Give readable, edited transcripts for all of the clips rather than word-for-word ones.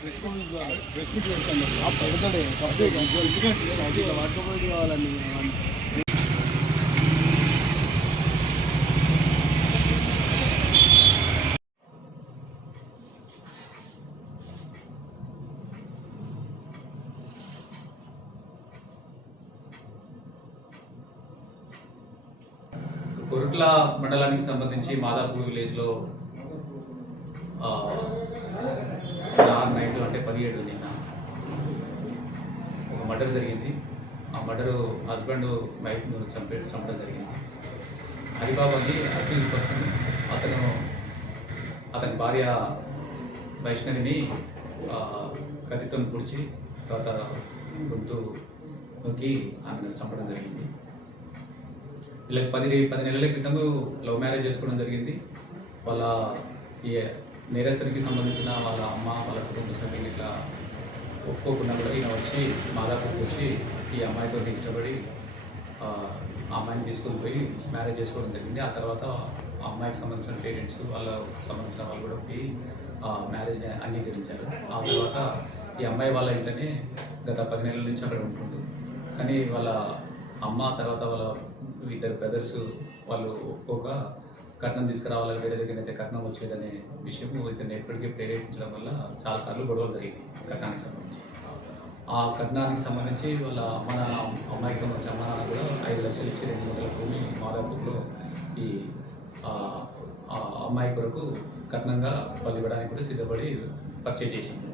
Press meet పెడతాను వాడుకోబోయేది కావాలండి. కొరుట్ల మండలానికి సంబంధించి మాదాపూర్ విలేజ్లో నైట్ అంటే 17 నిన్న ఒక మర్డర్ జరిగింది. ఆ మర్డరు హస్బెండ్ వైఫ్ను చంపడం జరిగింది. హరిబాబు అని అక్యూజ్ పర్సన్, అతని భార్య వైష్ణవిని కత్తితో పొడిచి తర్వాత గొంతు నొక్కి ఆమెను చంపడం జరిగింది. వీళ్ళకి 10 నెలల క్రితం లవ్ మ్యారేజ్ చేసుకోవడం జరిగింది. వాళ్ళ ఈ నేరస్తునికి సంబంధించిన వాళ్ళ అమ్మ, వాళ్ళ కుటుంబ సభ్యులు ఇట్లా ఒప్పుకోకుండా కూడా ఈయన వచ్చి మాదాపూర్కి వచ్చి ఈ అమ్మాయితో ఇష్టపడి ఆ అమ్మాయిని తీసుకొని పోయి మ్యారేజ్ చేసుకోవడం జరిగింది. ఆ తర్వాత ఆ అమ్మాయికి సంబంధించిన పేరెంట్స్, వాళ్ళకి సంబంధించిన వాళ్ళు కూడా పోయి మ్యారేజ్ని అంగీకరించారు. ఆ తర్వాత ఈ అమ్మాయి వాళ్ళ ఇంట్లోనే గత 10 నెలల నుంచి అక్కడ ఉంటుండు. కానీ వాళ్ళ అమ్మ తర్వాత వాళ్ళ ఇద్దరు బ్రదర్స్ వాళ్ళు ఒప్పుకోక కట్నం తీసుకురావాలని వేరే దగ్గర అయితే కట్నం వచ్చేదనే విషయం ఇతన్ని ఎప్పటికీ ప్రేరేపించడం వల్ల చాలాసార్లు గొడవలు జరిగింది కట్నానికి సంబంధించి. ఆ కట్నానికి సంబంధించి వాళ్ళ అమ్మాయికి సంబంధించి అమ్మ నాన్న కూడా 5 లక్షలు ఇచ్చి 2 మూటల భూమి మాదాపూర్లో ఈ అమ్మాయి కొరకు కట్నంగా వాళ్ళు ఇవ్వడానికి కూడా సిద్ధపడి పర్చేజ్ చేసింది.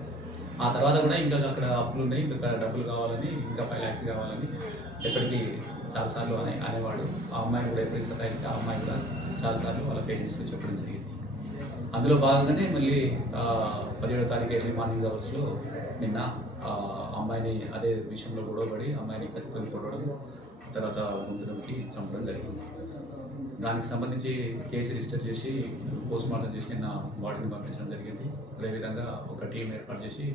ఆ తర్వాత కూడా ఇంకా అక్కడ అప్పులు ఉన్నాయి, ఇంకా డబ్బులు కావాలని, ఇంకా 5 lakhs కావాలని ఎప్పటికీ చాలాసార్లు అనేవాడు. ఆ అమ్మాయిని కూడా ఎప్పటికీ సతాయిస్తే ఆ అమ్మాయి కూడా చాలాసార్లు వాళ్ళ పేరెంట్స్కి చెప్పడం జరిగింది. అందులో భాగంగానే మళ్ళీ 17వ తారీఖు ఎర్లీ మార్నింగ్ అవర్స్లో నిన్న అమ్మాయిని అదే విషయంలో గొడవపడి అమ్మాయిని కత్తితో కొట్టడం, తర్వాత గొంతులోకి చంపడం జరిగింది. దానికి సంబంధించి కేసు రిజిస్టర్ చేసి పోస్ట్ మార్టం చేసి నిన్న బాడీని పంపించడం జరిగింది. అదేవిధంగా ఒక టీం ఏర్పాటు చేసి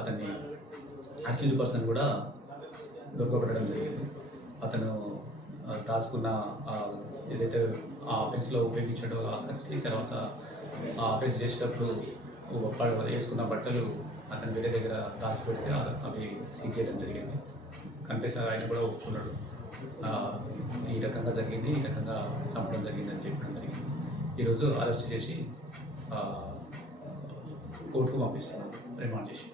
అతన్ని అక్యూజ్ పర్సన్ కూడా దొరకబెట్టడం జరిగింది. అతను దాచుకున్న ఏదైతే ఆ ఆఫీస్లో ఉపయోగించాడో ఆ కత్తి, తర్వాత ఆ ఆఫీస్ చేసేటప్పుడు వేసుకున్న బట్టలు అతను వేరే దగ్గర దాచిపెడితే అవి సీజ్ చేయడం జరిగింది. కనిపిస్తే ఆయన కూడా ఒప్పుకున్నాడు, ఈ రకంగా జరిగింది, ఈ రకంగా చంపడం జరిగిందని చెప్పడం జరిగింది. ఈరోజు అరెస్ట్ చేసి కోర్టుకు పంపిస్తున్నాడు రిమాండ్ చేసి.